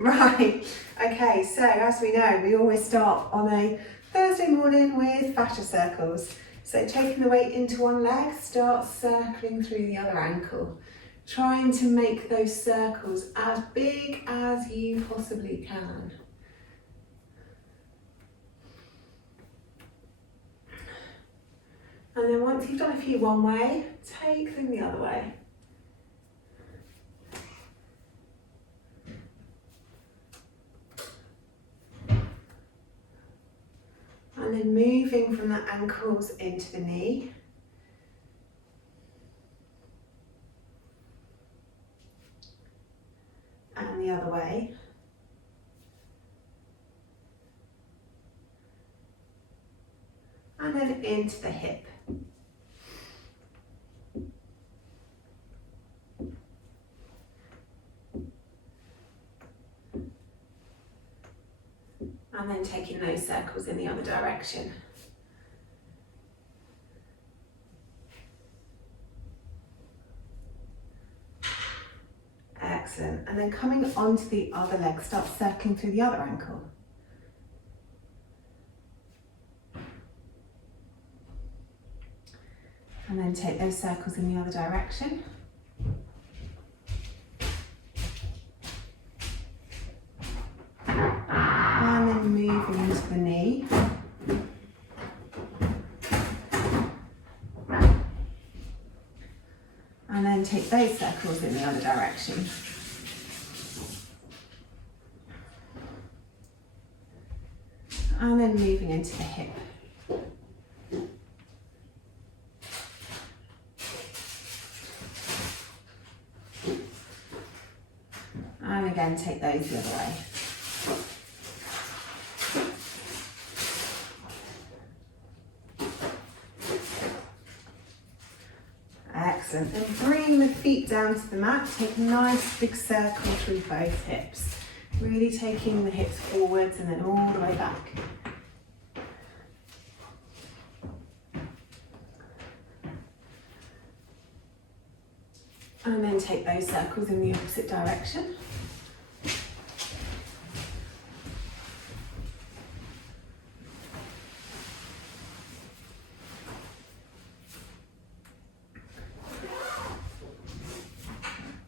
Right, okay, so as we know, we always start on a Thursday morning with fascia circles. So taking the weight into one leg, start circling through the other ankle, trying to make those circles as big as you possibly can. And then once you've done a few one way, take them the other way. And then moving from the ankles into the knee. And the other way. And then into the hip. And then taking those circles in the other direction. Excellent. And then coming onto the other leg, start circling through the other ankle. And then take those circles in the other direction. And then moving into the knee. And then take those circles in the other direction. And then moving into the hip. And again, take those the other way. Excellent. And bring the feet down to the mat. Take a nice big circle through both hips. Really taking the hips forwards and then all the way back. And then take those circles in the opposite direction.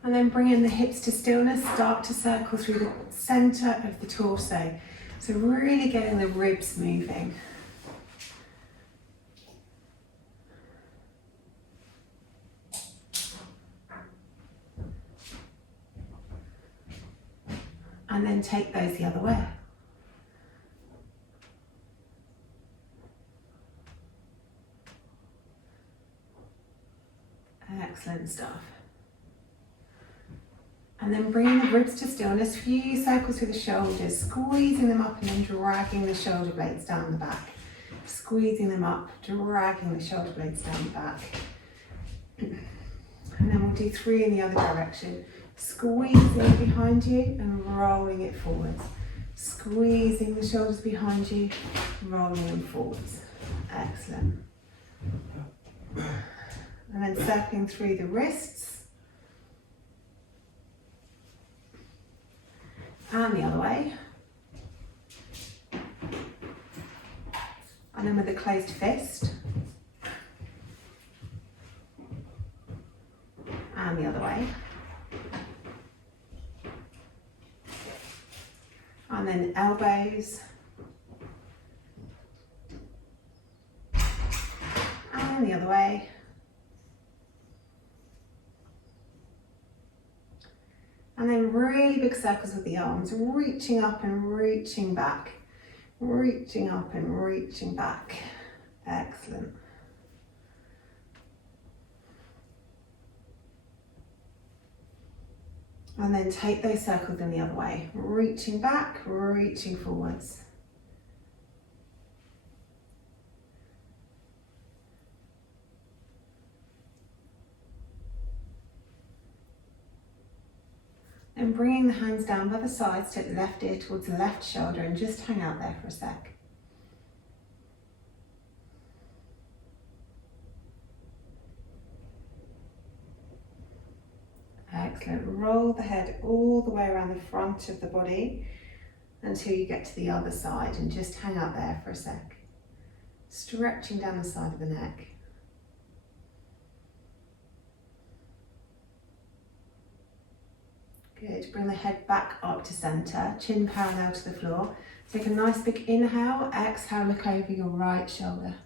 And then bring in the hips to stillness, start to circle through the centre of the torso. So really getting the ribs moving. And then take those the other way. Excellent stuff. And then bringing the ribs to stillness, few circles through the shoulders, squeezing them up and then dragging the shoulder blades down the back. Squeezing them up, dragging the shoulder blades down the back. And then we'll do 3 in the other direction. Squeezing behind you and rolling it forwards. Squeezing the shoulders behind you, rolling them forwards. Excellent. And then circling through the wrists. And the other way. And then with a closed fist. And the other way. And then elbows. And the other way. And then really big circles with the arms, reaching up and reaching back. Reaching up and reaching back. Excellent. And then take those circles in the other way. Reaching back, reaching forwards. And bringing the hands down by the sides, take the left ear towards the left shoulder and just hang out there for a sec. Excellent. Roll the head all the way around the front of the body until you get to the other side, and just hang out there for a sec. Stretching down the side of the neck. Good. Bring the head back up to centre, chin parallel to the floor. Take a nice big inhale. Exhale, look over your right shoulder.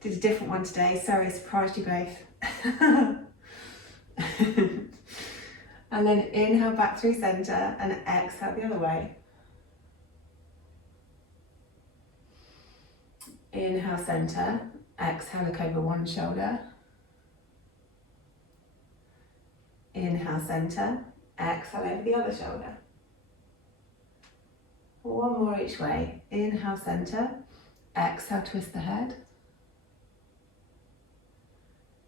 Did a different one today. Sorry, surprised you both. And then inhale back through centre and exhale the other way. Inhale centre, exhale look over one shoulder. Inhale centre, exhale over the other shoulder. One more each way. Inhale centre, exhale twist the head.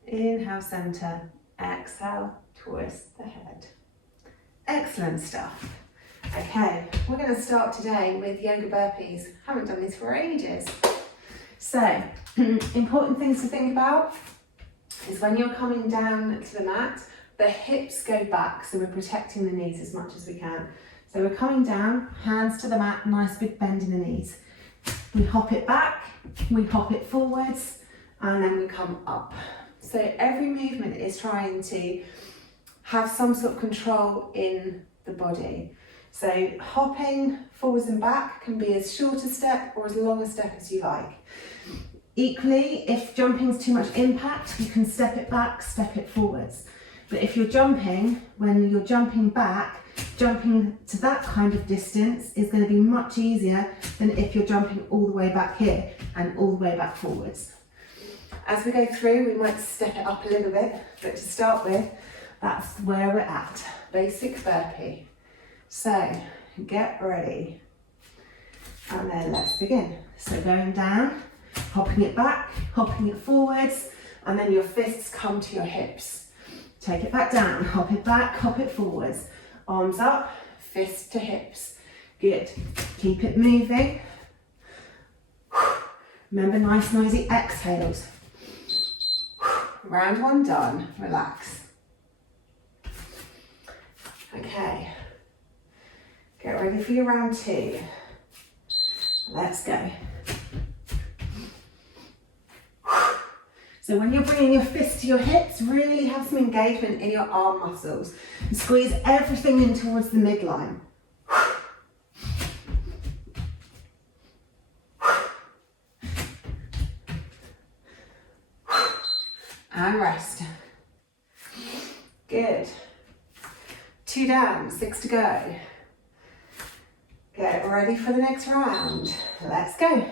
Inhale centre, exhale twist the head. Excellent stuff. Okay, we're going to start today with yoga burpees. Haven't done these for ages. So, important things to think about is when you're coming down to the mat, the hips go back, so we're protecting the knees as much as we can. So we're coming down, hands to the mat, nice big bend in the knees. We hop it back, we hop it forwards, and then we come up. So every movement is trying to have some sort of control in the body. So hopping forwards and back can be as short a step or as long a step as you like. Equally, if jumping is too much impact, you can step it back, step it forwards. But if you're jumping, when you're jumping back, jumping to that kind of distance is going to be much easier than if you're jumping all the way back here and all the way back forwards. As we go through, we might step it up a little bit, but to start with, that's where we're at. Basic burpee. So, get ready. And then let's begin. So going down, hopping it back, hopping it forwards, and then your fists come to your hips. Take it back down, hop it back, hop it forwards. Arms up, fists to hips. Good. Keep it moving. Remember, nice noisy exhales. Round one done. Relax. Okay. Get ready for your round two. Let's go. So when you're bringing your fists to your hips, really have some engagement in your arm muscles. And squeeze everything in towards the midline. And rest. Good. 2 down, 6 to go. Get ready for the next round. Let's go.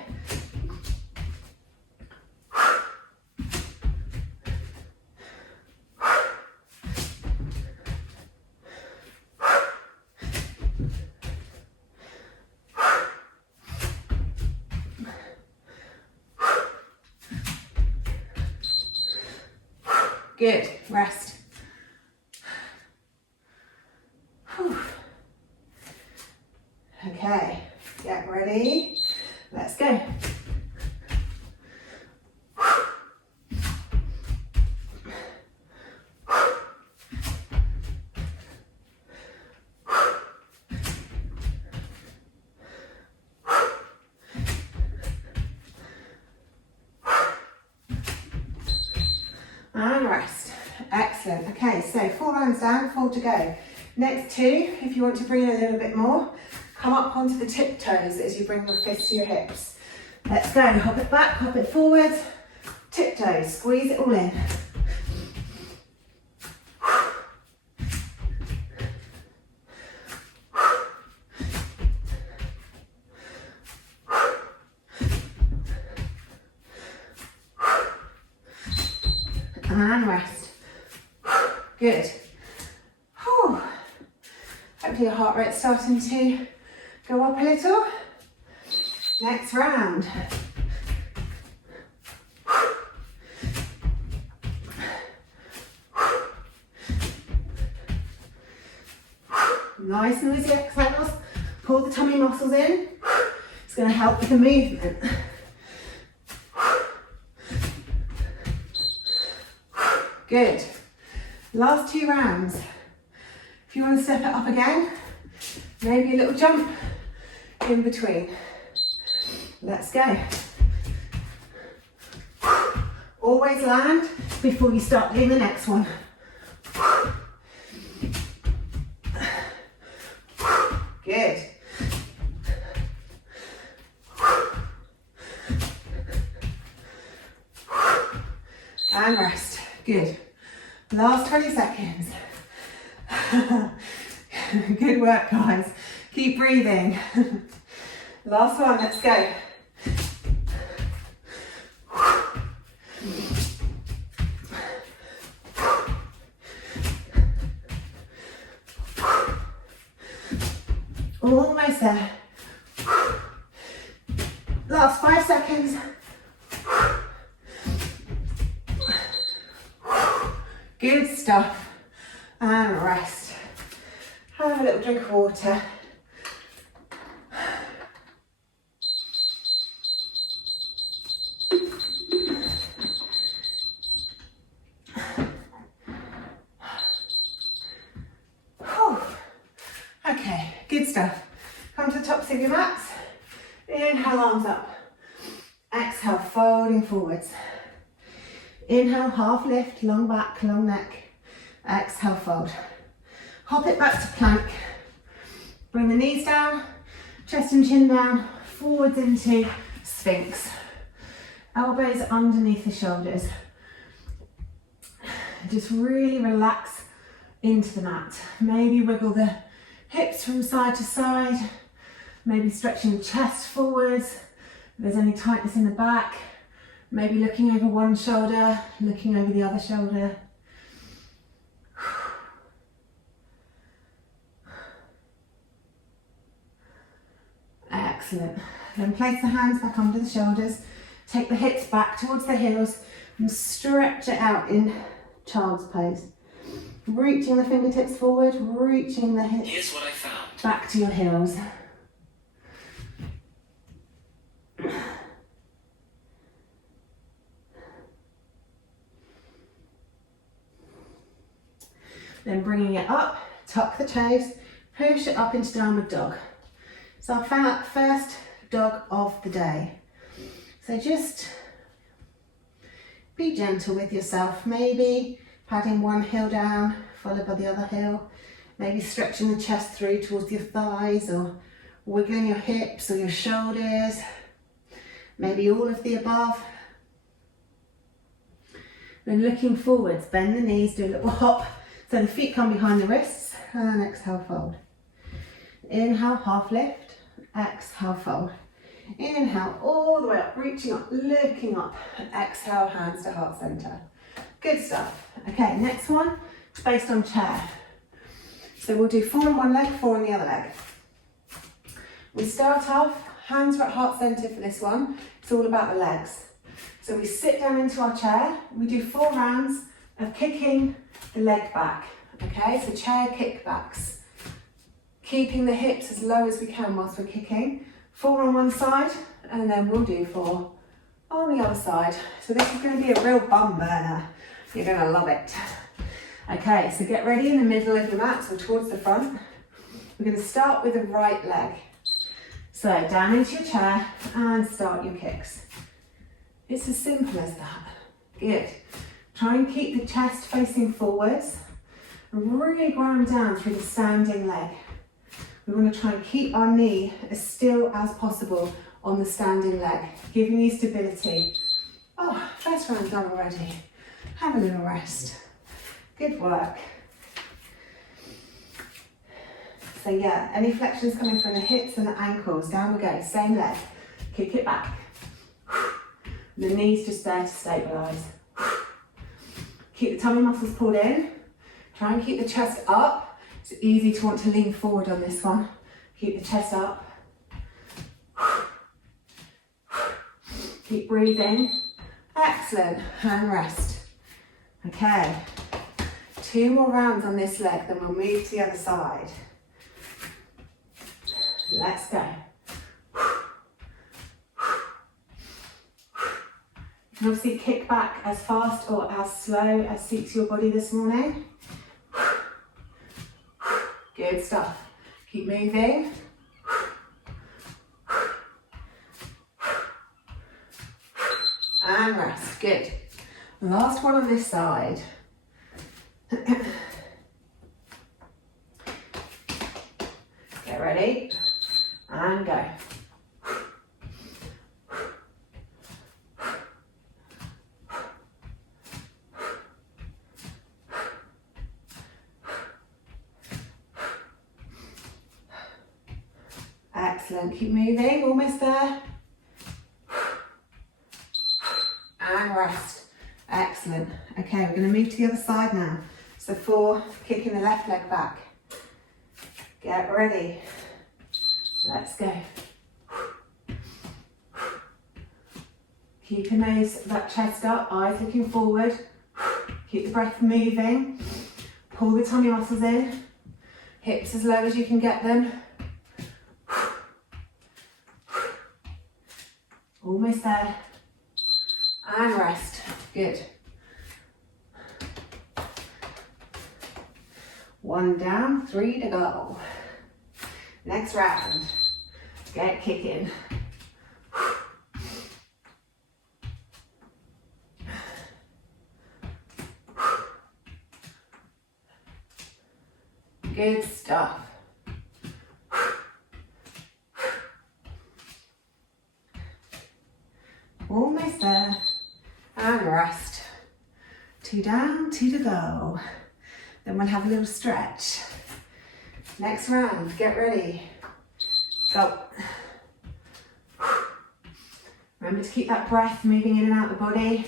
Good, rest. Whew. Okay, get ready. Let's go. And rest. Excellent. Okay, so 4 rounds down, 4 to go. Next 2, if you want to bring in a little bit more, come up onto the tiptoes as you bring your fists to your hips. Let's go. Hop it back, hop it forward. Tiptoes, squeeze it all in. And rest. Good. Whew. Hopefully your heart rate's starting to go up a little. Next round. Nice noisy exhales. Pull the tummy muscles in. It's going to help with the movement. Good. Last 2 rounds. If you want to step it up again, maybe a little jump in between. Let's go. Always land before you start doing the next one. Good. And rest. Good. Last 20 seconds. Good work, guys. Keep breathing. Last one, let's go. Almost there. Last 5 seconds. Good stuff. And rest. Have a little drink of water. Okay, good stuff. Come to the tops of your mats. Inhale, arms up. Exhale, folding forwards. Inhale, half lift, long back, long neck. Exhale, fold. Hop it back to plank. Bring the knees down, chest and chin down, forwards into Sphinx. Elbows underneath the shoulders. Just really relax into the mat. Maybe wiggle the hips from side to side. Maybe stretching the chest forwards. If there's any tightness in the back, maybe looking over one shoulder, looking over the other shoulder. Excellent. Then place the hands back under the shoulders. Take the hips back towards the heels and stretch it out in child's pose. Reaching the fingertips forward, reaching the hips back to your heels. Then bringing it up, tuck the toes, push it up into downward dog. So our first dog of the day. So just be gentle with yourself. Maybe patting one heel down, followed by the other heel. Maybe stretching the chest through towards your thighs, or wiggling your hips or your shoulders. Maybe all of the above. Then looking forwards, bend the knees, do a little hop. So the feet come behind the wrists, and exhale, fold. Inhale, half lift. Exhale, fold. Inhale, all the way up, reaching up, looking up. Exhale, hands to heart center. Good stuff. Okay, next one, based on chair. So we'll do 4 on one leg, 4 on the other leg. We start off, hands are at heart center for this one. It's all about the legs. So we sit down into our chair. We do 4 rounds of kicking the leg back. Okay, so chair kickbacks. Keeping the hips as low as we can whilst we're kicking. 4 on one side, and then we'll do 4 on the other side. So this is going to be a real bum burner. You're going to love it. Okay, so get ready in the middle of your mat, so towards the front. We're going to start with the right leg. So down into your chair and start your kicks. It's as simple as that. Good. Try and keep the chest facing forwards. And really ground down through the standing leg. We want to try and keep our knee as still as possible on the standing leg, giving you stability. Oh, first round done already. Have a little rest. Good work. So yeah, any flexions coming from the hips and the ankles, down we go, same leg. Kick it back. The knee's just there to stabilise. Keep the tummy muscles pulled in. Try and keep the chest up. It's easy to want to lean forward on this one. Keep the chest up. Keep breathing. Excellent. And rest. Okay. 2 more rounds on this leg, then we'll move to the other side. Let's go. You can obviously kick back as fast or as slow as suits your body this morning. Good stuff. Keep moving. And rest. Good. Last one on this side. Get ready. And go. Excellent. Keep moving. Almost there. And rest. Excellent. Okay, we're going to move to the other side now. So for kicking the left leg back. Get ready. Let's go. Keeping that chest up, eyes looking forward. Keep the breath moving. Pull the tummy muscles in. Hips as low as you can get them. Almost there. And rest. Good. One down, 3 to go. Next round. Get kicking. Good stuff. Almost there. And rest. 2 down, 2 to go. Then we'll have a little stretch. Next round, get ready. Go. Remember to keep that breath moving in and out of the body.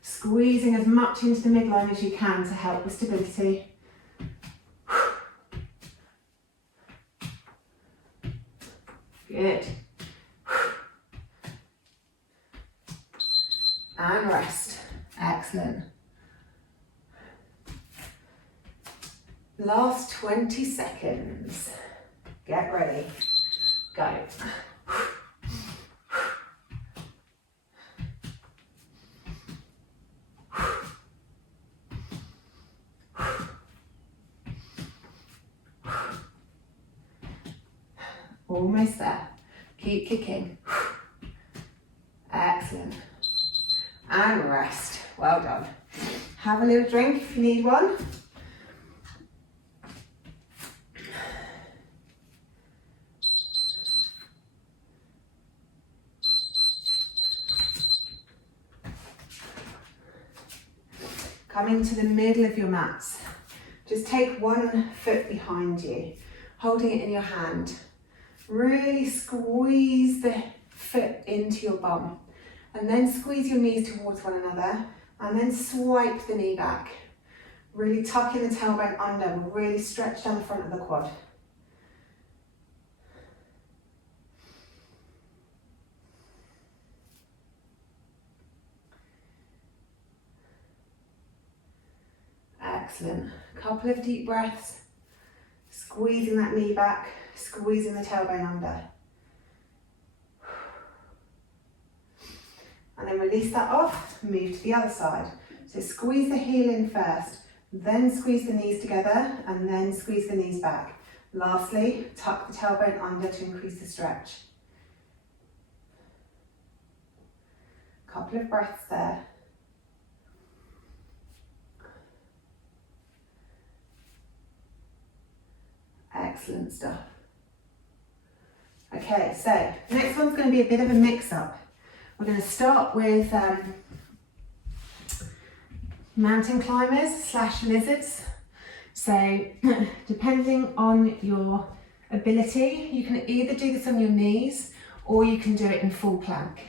Squeezing as much into the midline as you can to help with stability. Good. And rest. Excellent. Last 20 seconds. Get ready. Go. Almost there. Keep kicking. Excellent. And rest. Well done. Have a little drink if you need one. Coming to the middle of your mats. Just take one foot behind you, holding it in your hand. Really squeeze the foot into your bum, and then squeeze your knees towards one another, and then swipe the knee back. Really tuck in the tailbone under, really stretch down the front of the quad. Excellent. Couple of deep breaths, squeezing that knee back, squeezing the tailbone under. And then release that off, move to the other side. So squeeze the heel in first, then squeeze the knees together, and then squeeze the knees back. Lastly, tuck the tailbone under to increase the stretch. Couple of breaths there. Excellent stuff. Okay, so next one's going to be a bit of a mix-up. We're going to start with mountain climbers / lizards. So depending on your ability, you can either do this on your knees or you can do it in full plank.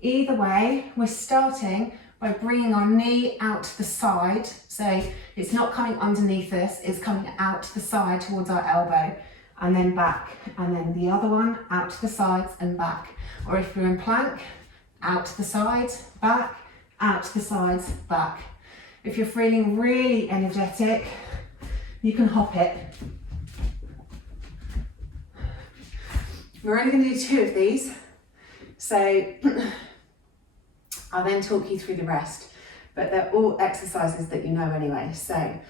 Either way, we're starting by bringing our knee out to the side. So it's not coming underneath us, it's coming out to the side towards our elbow, and then back, and then the other one out to the sides and back. Or if you're in plank, out to the sides, back, out to the sides, back. If you're feeling really energetic, you can hop it. We're only going to do 2 of these, so I'll then talk you through the rest, but they're all exercises that you know anyway. So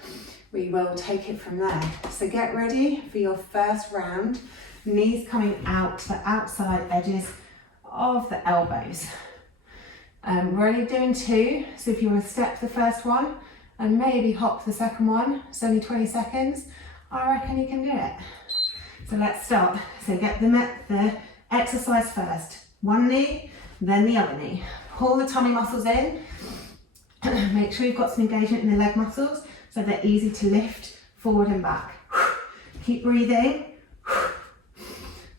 we will take it from there. So get ready for your first round. Knees coming out to the outside edges of the elbows. We're only doing 2, so if you want to step the first one and maybe hop the second one, it's only 20 seconds, I reckon you can do it. So let's start. So get the exercise first. One knee, then the other knee. Pull the tummy muscles in. Make sure you've got some engagement in the leg muscles so they're easy to lift forward and back. Keep breathing.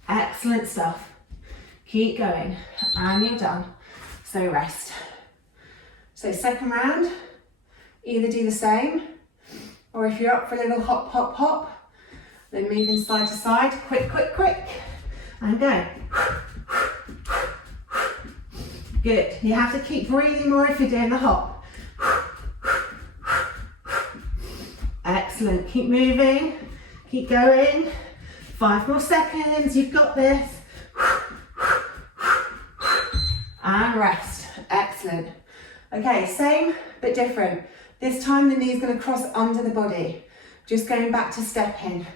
Excellent stuff. Keep going, and you're done. So rest. So second round, either do the same, or if you're up for a little hop, hop, hop, then moving side to side, quick, quick, quick, and go. Good. You have to keep breathing more if you're doing the hop. Excellent. Keep moving. Keep going. 5 more seconds. You've got this. And rest. Excellent. Okay, same but different. This time the knee's going to cross under the body. Just going back to stepping.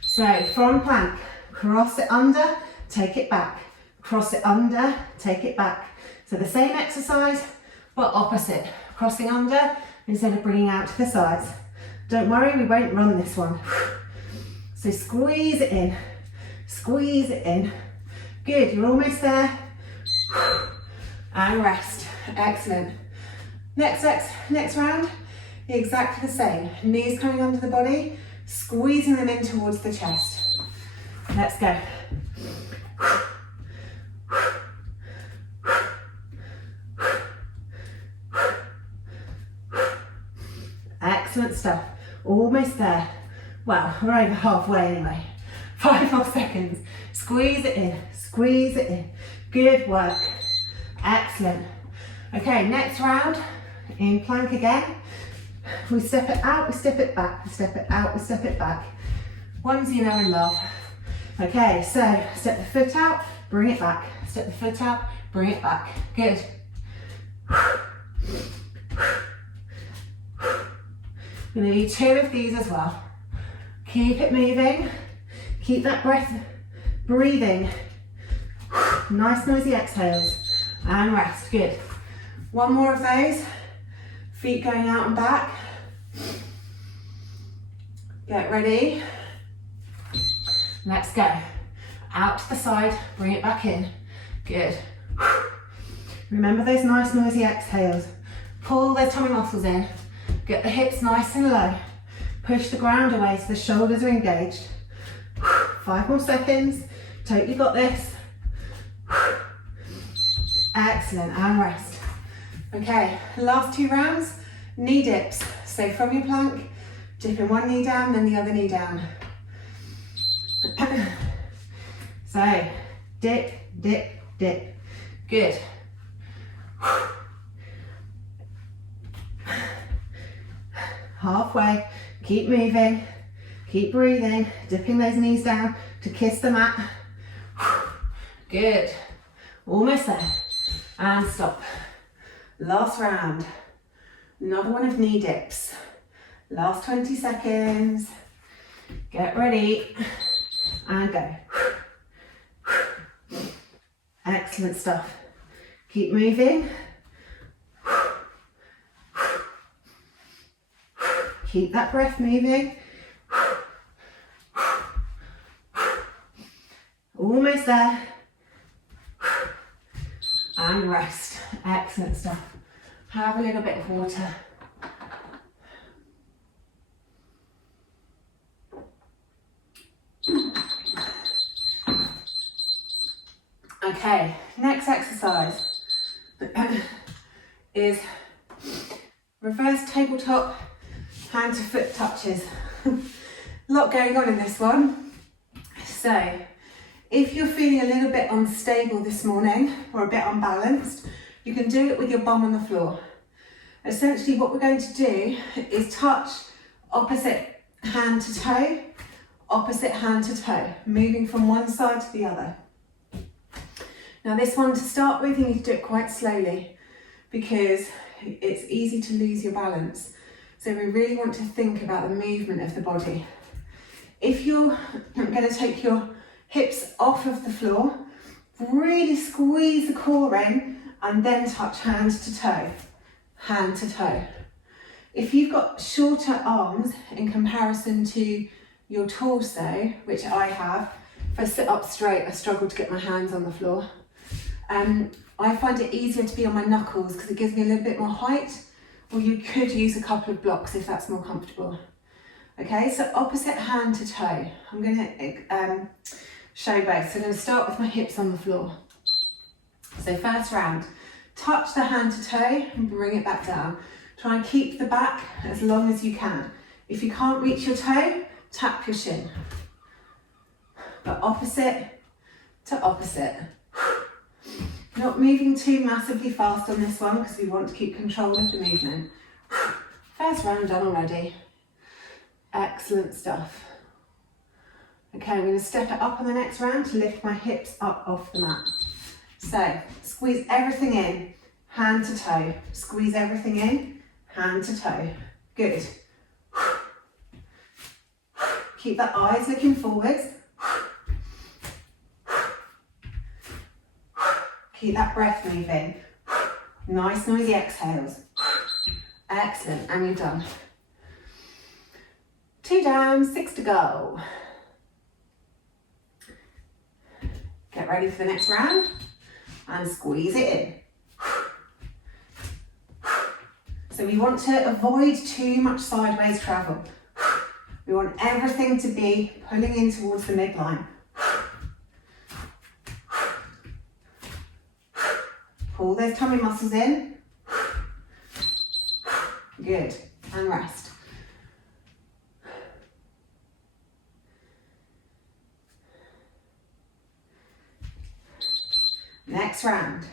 So from plank, cross it under, take it back. Cross it under, take it back. So the same exercise, but opposite. Crossing under instead of bringing out to the sides. Don't worry, we won't run this one. So squeeze it in, squeeze it in. Good, you're almost there. And rest. Excellent. Next round, exactly the same. Knees coming under the body, squeezing them in towards the chest. Let's go. Excellent stuff. Almost there. Well, we're over halfway anyway. 5 more seconds. Squeeze it in, squeeze it in. Good work. Excellent. Okay, next round, in plank again. We step it out, we step it back, we step it out, we step it back. Ones you know and love. Okay, so step the foot out, bring it back. Step the foot out, bring it back. Good. We're going to do 2 of these as well. Keep it moving. Keep that breath breathing. Nice noisy exhales. And rest. Good. 1 more of those. Feet going out and back. Get ready. Let's go. Out to the side. Bring it back in. Good. Remember those nice noisy exhales. Pull those tummy muscles in. Get the hips nice and low. Push the ground away so the shoulders are engaged. 5 more seconds. Totally got this. Excellent, and rest. Okay, last 2 rounds, knee dips. So from your plank, dipping one knee down, then the other knee down. So, dip, dip, dip. Good. Halfway, keep moving, keep breathing, dipping those knees down to kiss the mat. Good. Almost there. And stop. Last round. Another one of knee dips. Last 20 seconds. Get ready. And go. Excellent stuff. Keep moving. Keep that breath moving. Almost there. And rest. Excellent stuff. Have a little bit of water. Okay, next exercise is reverse tabletop, hand to foot touches. A lot going on in this one. So, if you're feeling a little bit unstable this morning or a bit unbalanced, you can do it with your bum on the floor. Essentially what we're going to do is touch opposite hand to toe, opposite hand to toe, moving from one side to the other. Now this one, to start with, you need to do it quite slowly because it's easy to lose your balance. So we really want to think about the movement of the body. If you're going to take your hips off of the floor, really squeeze the core in and then touch hand to toe, hand to toe. If you've got shorter arms in comparison to your torso, which I have, if I sit up straight, I struggle to get my hands on the floor. I find it easier to be on my knuckles because it gives me a little bit more height, or you could use a couple of blocks if that's more comfortable. Okay, so opposite hand to toe. I'm going to show both. So I'm going to start with my hips on the floor. So first round, touch the hand to toe and bring it back down. Try and keep the back as long as you can. If you can't reach your toe, tap your shin. But opposite to opposite. Not moving too massively fast on this one because we want to keep control of the movement. First round done already. Excellent stuff. Okay, I'm going to step it up on the next round to lift my hips up off the mat. So, squeeze everything in, hand to toe. Squeeze everything in, hand to toe. Good. Keep the eyes looking forwards. Keep that breath moving. Nice noisy exhales. Excellent, and you're done. 2 down, 6 to go. Get ready for the next round and squeeze it in. So we want to avoid too much sideways travel. We want everything to be pulling in towards the midline. Pull those tummy muscles in. Good, and rest. Next round.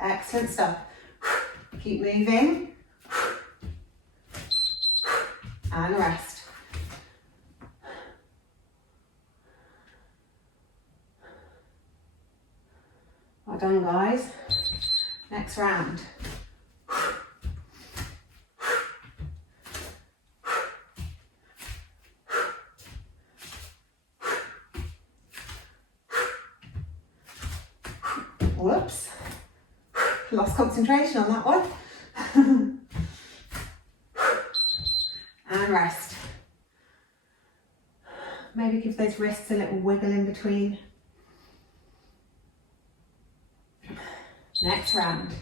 Excellent stuff. Keep moving. And rest. Well done, guys. Next round. Whoops. Lost concentration on that one. And rest. Maybe give those wrists a little wiggle in between. Next round.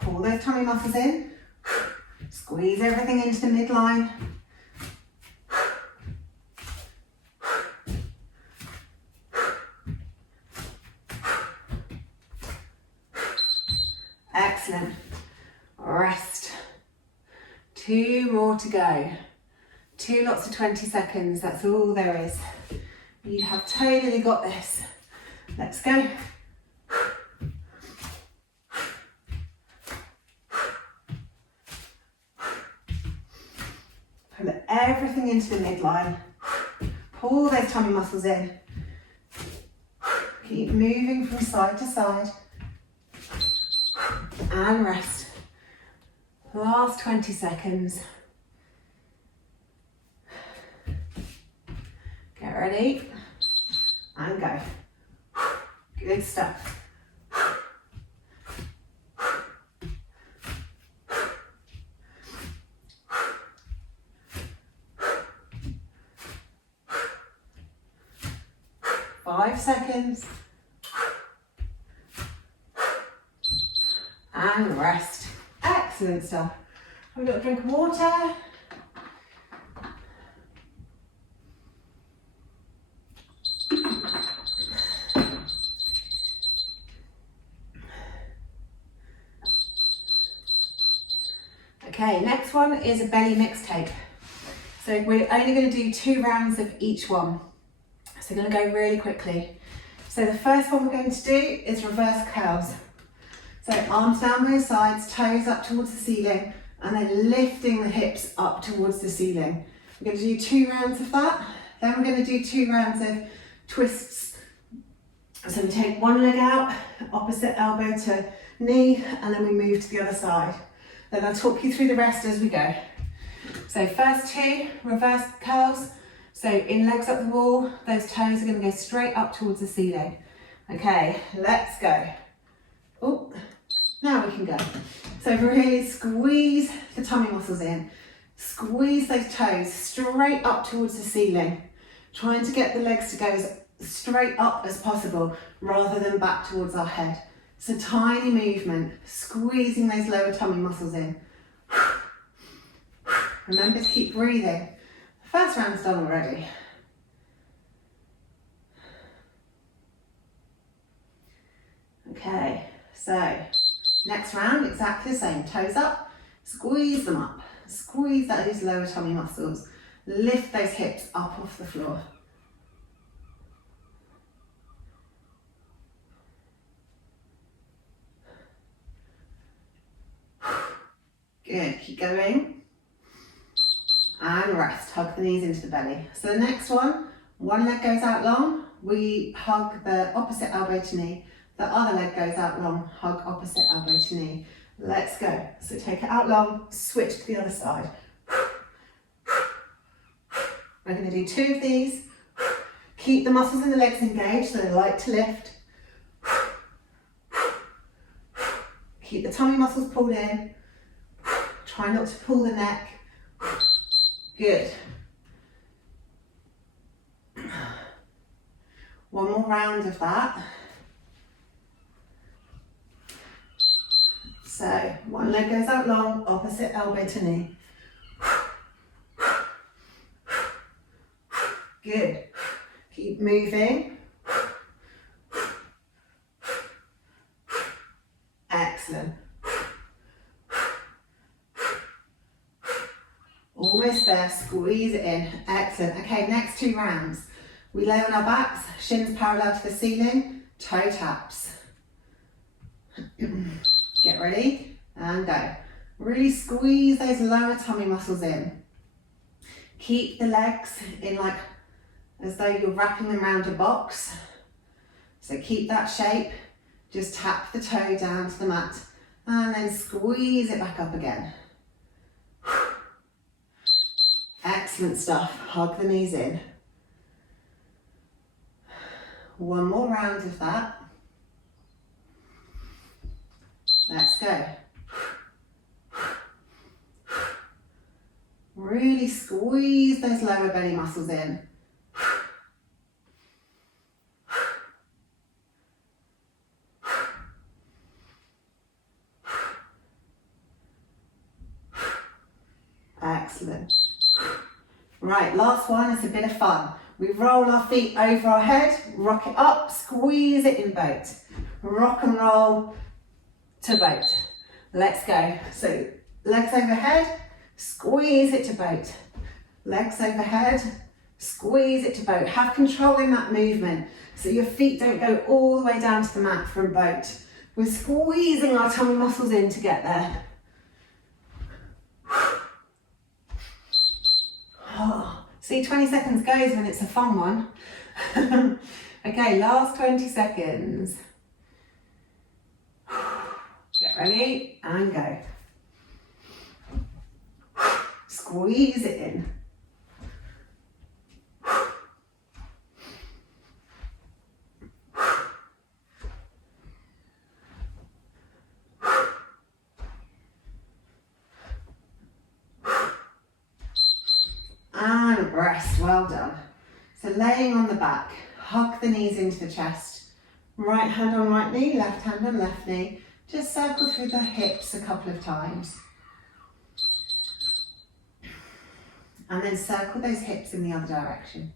Pull those tummy muscles in. Squeeze everything into the midline. Excellent. Rest. 2 more to go. 2 lots of 20 seconds, that's all there is. You have totally got this. Let's go. Pull everything into the midline. Pull those tummy muscles in. Keep moving from side to side. And rest. Last 20 seconds. Get ready and go. Good stuff. Five seconds. And rest. Excellent stuff. Have a little drink of water. Okay, next one is a belly mixtape. So we're only going to do 2 rounds of each one. So I'm going to go really quickly. So the first one we're going to do is reverse curls. So arms down both sides, toes up towards the ceiling, and then lifting the hips up towards the ceiling. We're going to do 2 rounds of that. Then we're going to do 2 rounds of twists. So we take one leg out, opposite elbow to knee, and then we move to the other side. Then I'll talk you through the rest as we go. So first 2, reverse curls. So in legs up the wall, those toes are going to go straight up towards the ceiling. Okay, let's go. Oh, now we can go. So really squeeze the tummy muscles in. Squeeze those toes straight up towards the ceiling. Trying to get the legs to go as straight up as possible rather than back towards our head. It's a tiny movement, squeezing those lower tummy muscles in. Remember to keep breathing. The first round's done already. Okay, so next round, exactly the same. Toes up, squeeze them up. Squeeze those lower tummy muscles. Lift those hips up off the floor. Good, keep going. And rest, hug the knees into the belly. So the next one leg goes out long, we hug the opposite elbow to knee. The other leg goes out long, hug opposite elbow to knee. Let's go. So take it out long, switch to the other side. We're going to do 2 of these. Keep the muscles in the legs engaged so they're light to lift. Keep the tummy muscles pulled in. Try not to pull the neck. Good. One more round of that. So one leg goes out long, opposite elbow to knee. Good. Keep moving. Excellent. Almost there, squeeze it in. Excellent. Okay, next 2 rounds. We lay on our backs, shins parallel to the ceiling, toe taps. Get ready and go. Really squeeze those lower tummy muscles in. Keep the legs in like as though you're wrapping them around a box. So keep that shape. Just tap the toe down to the mat and then squeeze it back up again. Excellent stuff. Hug the knees in. One more round of that. Let's go. Really squeeze those lower belly muscles in. Excellent. Right, last one is a bit of fun. We roll our feet over our head, rock it up, squeeze it in boat. Rock and roll to boat. Let's go. So legs overhead, squeeze it to boat. Legs overhead, squeeze it to boat. Have control in that movement so your feet don't go all the way down to the mat from boat. We're squeezing our tummy muscles in to get there. Oh, see, 20 seconds goes when it's a fun one. Okay, last 20 seconds. Get ready and go. Squeeze it in. And rest, well done. So laying on the back, hug the knees into the chest. Right hand on right knee, left hand on left knee. Just circle through the hips a couple of times. And then circle those hips in the other direction.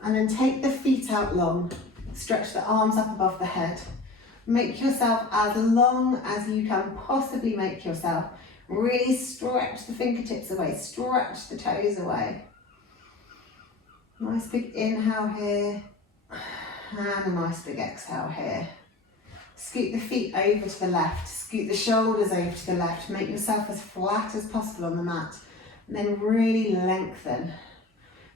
And then take the feet out long. Stretch the arms up above the head. Make yourself as long as you can possibly make yourself. Really stretch the fingertips away, stretch the toes away. Nice big inhale here, and a nice big exhale here. Scoot the feet over to the left, scoot the shoulders over to the left, make yourself as flat as possible on the mat, and then really lengthen.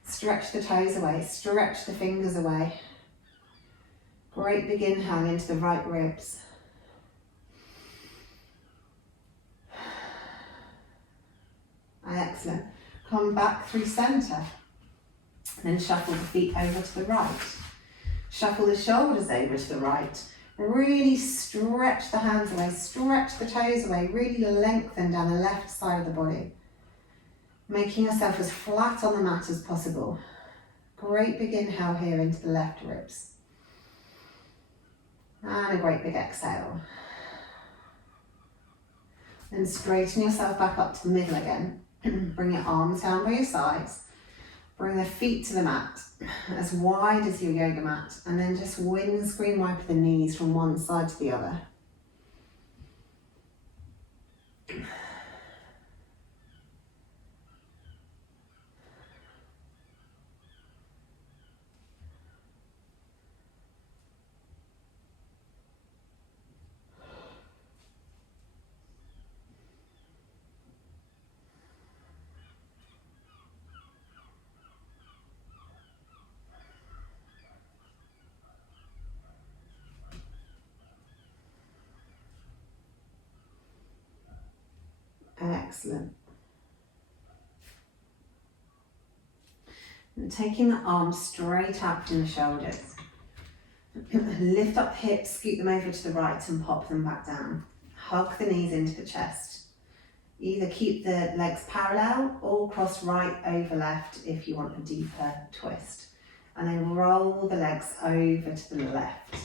Stretch the toes away, stretch the fingers away. Great big inhale into the right ribs. Excellent. Come back through centre. Then shuffle the feet over to the right. Shuffle the shoulders over to the right. Really stretch the hands away, stretch the toes away, really lengthen down the left side of the body. Making yourself as flat on the mat as possible. Great big inhale here into the left ribs. And a great big exhale. Then straighten yourself back up to the middle again. Bring your arms down by your sides. Bring the feet to the mat, as wide as your yoga mat, and then just windscreen wipe the knees from one side to the other. Excellent. And taking the arms straight out from the shoulders. Lift up the hips, scoot them over to the right and pop them back down. Hug the knees into the chest. Either keep the legs parallel or cross right over left if you want a deeper twist. And then roll the legs over to the left.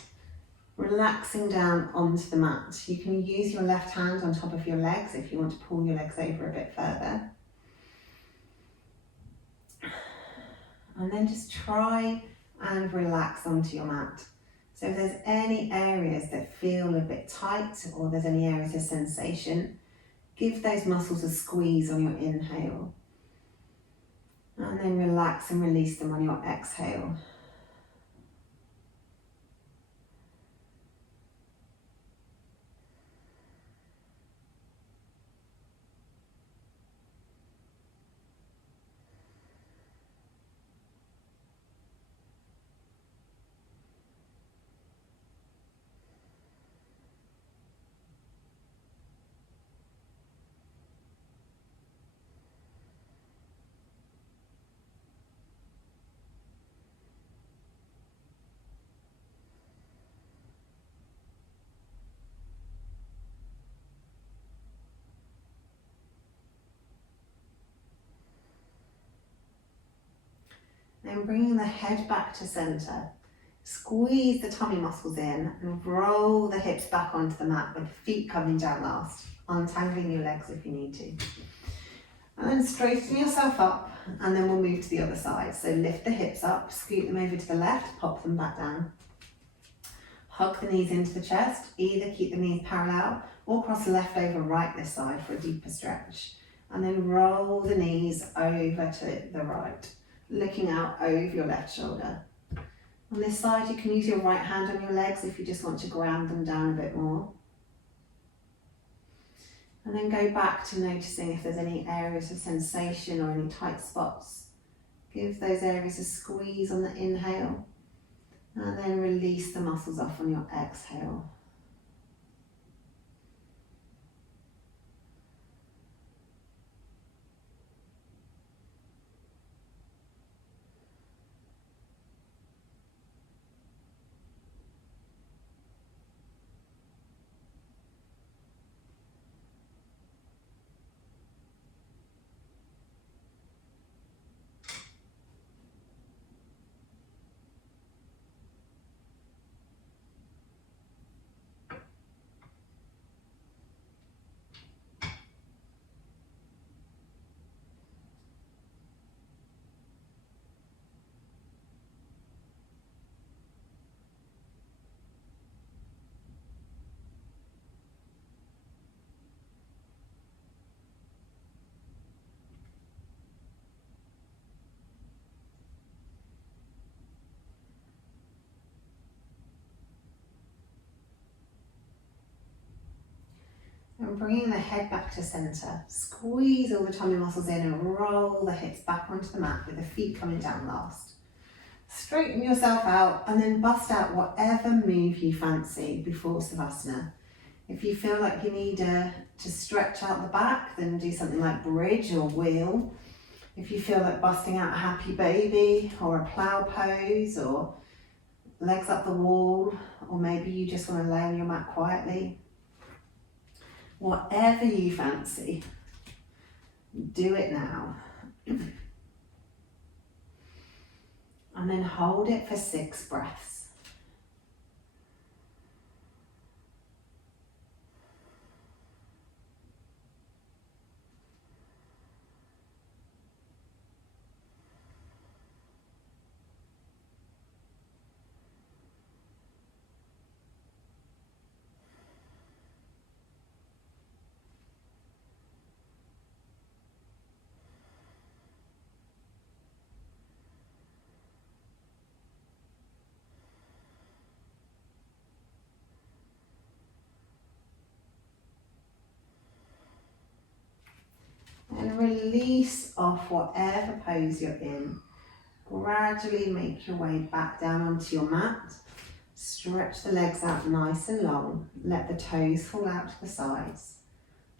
Relaxing down onto the mat. You can use your left hand on top of your legs if you want to pull your legs over a bit further. And then just try and relax onto your mat. So if there's any areas that feel a bit tight or there's any areas of sensation, give those muscles a squeeze on your inhale. And then relax and release them on your exhale. Then bringing the head back to centre. Squeeze the tummy muscles in and roll the hips back onto the mat with the feet coming down last. Untangling your legs if you need to. And then straighten yourself up and then we'll move to the other side. So lift the hips up, scoot them over to the left, pop them back down. Hug the knees into the chest. Either keep the knees parallel or cross left over right this side for a deeper stretch. And then roll the knees over to the right, looking out over your left shoulder. On this side, you can use your right hand on your legs if you just want to ground them down a bit more. And then go back to noticing if there's any areas of sensation or any tight spots. Give those areas a squeeze on the inhale and then release the muscles off on your exhale. And bringing the head back to center. Squeeze all the tummy muscles in and roll the hips back onto the mat with the feet coming down last. Straighten yourself out and then bust out whatever move you fancy before Savasana. If you feel like you need to stretch out the back, then do something like bridge or wheel. If you feel like busting out a happy baby or a plow pose or legs up the wall, or maybe you just want to lay on your mat quietly. Whatever you fancy, do it now. And then hold it for 6 breaths. And release off whatever pose you're in. Gradually make your way back down onto your mat. Stretch the legs out nice and long. Let the toes fall out to the sides.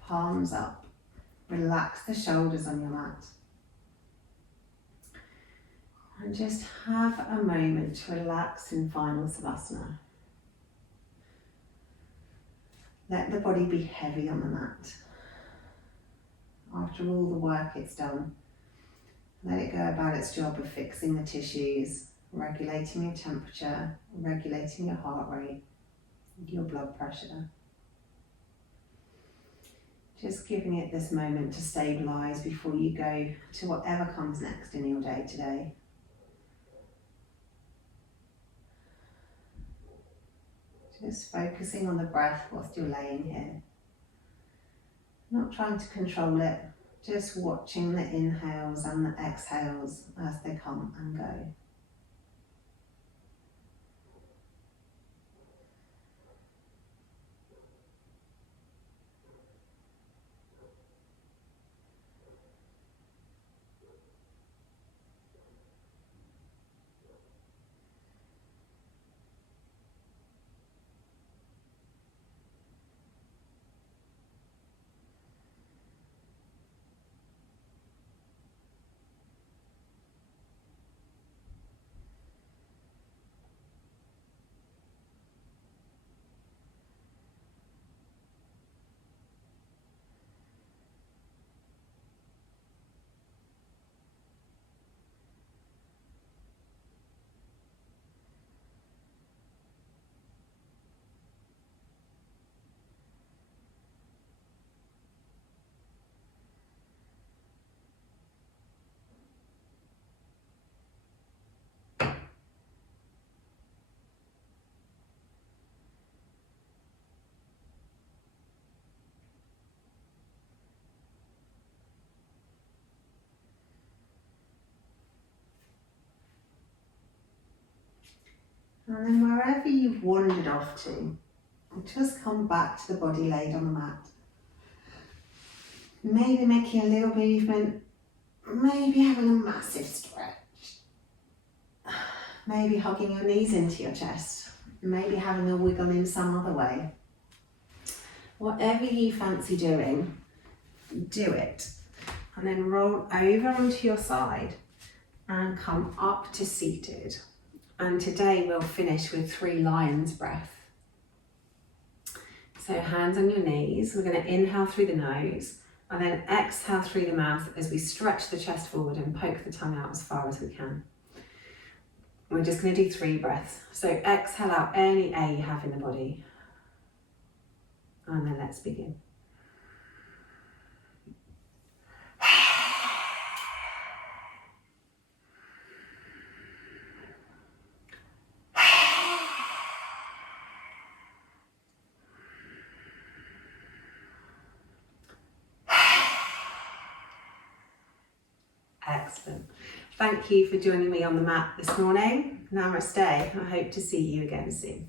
Palms up. Relax the shoulders on your mat. And just have a moment to relax in final Savasana. Let the body be heavy on the mat. After all the work it's done, let it go about its job of fixing the tissues, regulating your temperature, regulating your heart rate, your blood pressure. Just giving it this moment to stabilise before you go to whatever comes next in your day today. Just focusing on the breath whilst you're laying here. Not trying to control it, just watching the inhales and the exhales as they come and go. And then wherever you've wandered off to, just come back to the body laid on the mat. Maybe making a little movement, maybe having a massive stretch. Maybe hugging your knees into your chest, maybe having a wiggle in some other way. Whatever you fancy doing, do it. And then roll over onto your side and come up to seated. And today we'll finish with 3 lion's breath. So hands on your knees, we're going to inhale through the nose and then exhale through the mouth as we stretch the chest forward and poke the tongue out as far as we can. We're just going to do 3 breaths. So exhale out any air you have in the body. And then let's begin. Excellent. Thank you for joining me on the mat this morning. Namaste. I hope to see you again soon.